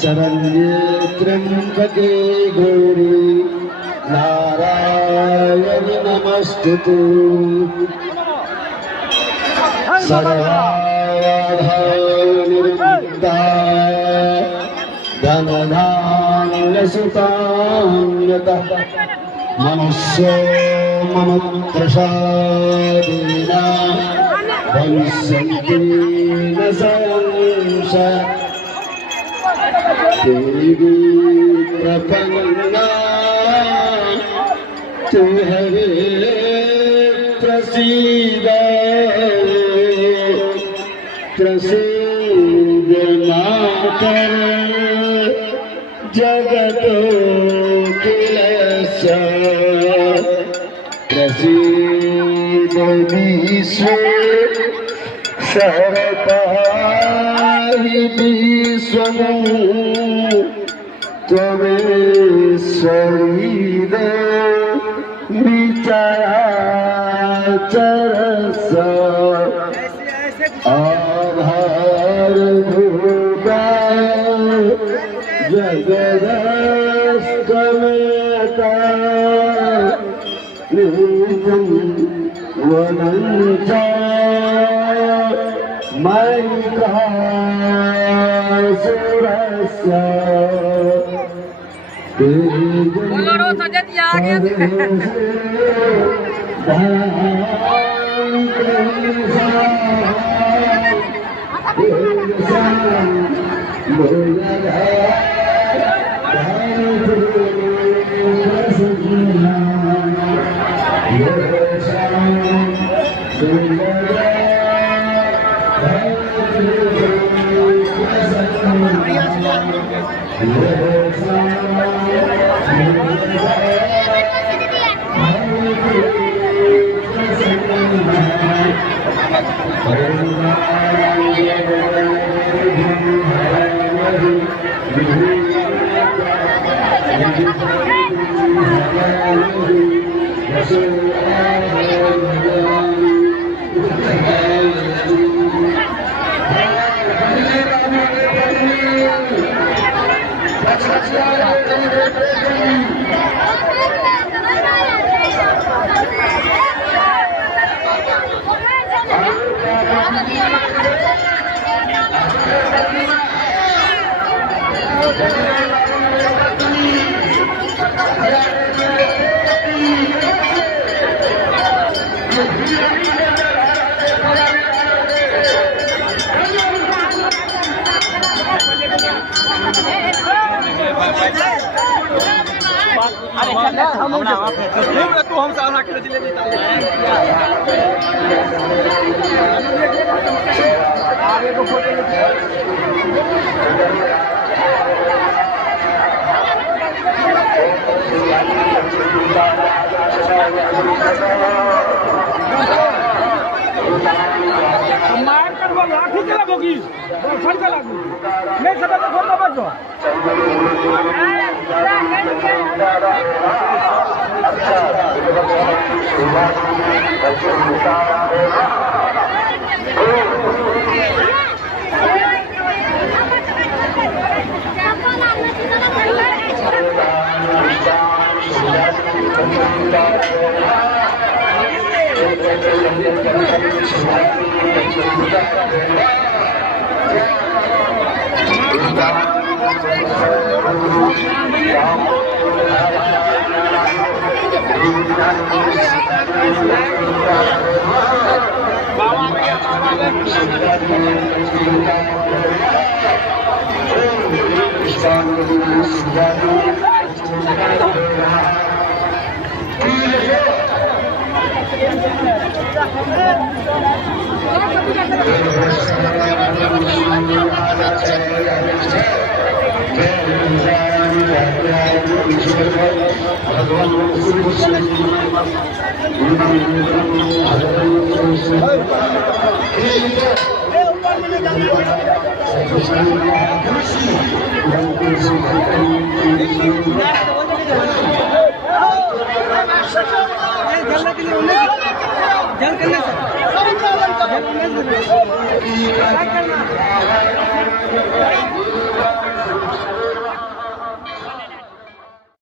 शरण्ये त्र्यंबके गौरी नारायणि नमस्तुते सर्वबाधानिर्मुक्ताय धनधान्यसुतान्यतः मनुष्यो मम प्रसादेन भविष्यन्ति न संशयः देवी प्रपन्ना तु हरे प्रसीद प्रसीद मातर जगतो किलस्य प्रसीद विश्व सर्वपाहि विश्वम् त्वमेश्वरी विचराचरस्य आधारभूता जगदस्तमेता नित्यं वदन्ति बोलो सजत आ गया हम सामना कर दिले आगे को फोटो मार कर वो लाठी चला होगी फट चला मैं सब तो फोन नंबर दो जल करने से